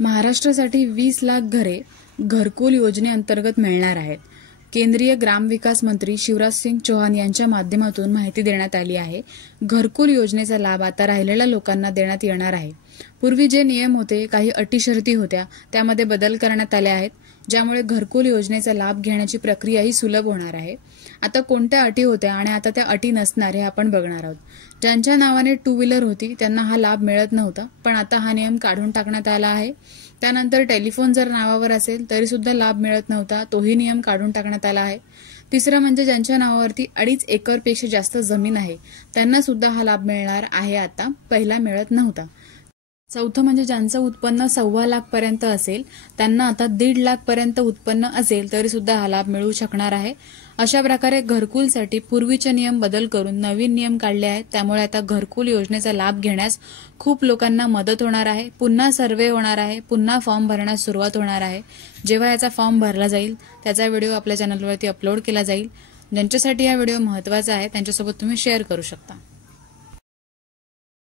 महाराष्ट्रासाठी 20 लाख घरे घरकुल योजनेअंतर्गत मिळणार आहेत. केंद्रीय ग्रामविकास मंत्री शिवराज सिंग चौहान यांच्या माध्यमातून माहिती देण्यात आली आहे. घरकुल योजनेचा लाभ आता राहिलेल्या लोकांना देण्यात येणार आहे. पूर्वी जे नियम होते, काही अटी शर्ती होत्या, त्यामध्ये बदल करण्यात आले आहेत, ज्यामुळे घरकुल योजनेचा लाभ घेण्याची प्रक्रियाही सुलभ होणार आहे. आता कोणत्या अटी होत्या आणि आता त्या अटी नसणार हे आपण बघणार आहोत. ज्यांच्या नावाने 2 व्हीलर होती त्यांना हा लाभ मिळत नव्हता, पण आता हा नियम काढून टाकण्यात आला आहे. त्यानंतर टेलिफोन जर नावावर असेल तरी सुद्धा लाभ मिळत नव्हता, तोही नियम काढून टाकण्यात आला आहे. तिसरं म्हणजे ज्यांच्या नावावरती 2.5 एकरपेक्षा जास्त जमीन आहे त्यांना सुद्धा हा लाभ मिळणार आहे, आता पहिला मिळत नव्हता. चौथं म्हणजे ज्यांचं उत्पन्न 1.25 लाख पर्यंत असेल त्यांना आता 1.5 लाख पर्यंत उत्पन्न असेल तरी सुद्धा हा लाभ मिळू शकणार आहे. अशा प्रकारे घरकुलसाठी पूर्वीचे नियम बदल करून नवीन नियम काढले आहेत. त्यामुळे आता घरकुल योजनेचा लाभ घेण्यास खूप लोकांना मदत होणार आहे. पुन्हा सर्व्हे होणार आहे, पुन्हा फॉर्म भरण्यास सुरुवात होणार आहे. जेव्हा याचा फॉर्म भरला जाईल त्याचा व्हिडिओ आपल्या चॅनलवरती अपलोड केला जाईल. ज्यांच्यासाठी हा व्हिडिओ महत्त्वाचा आहे त्यांच्यासोबत तुम्ही शेअर करू शकता.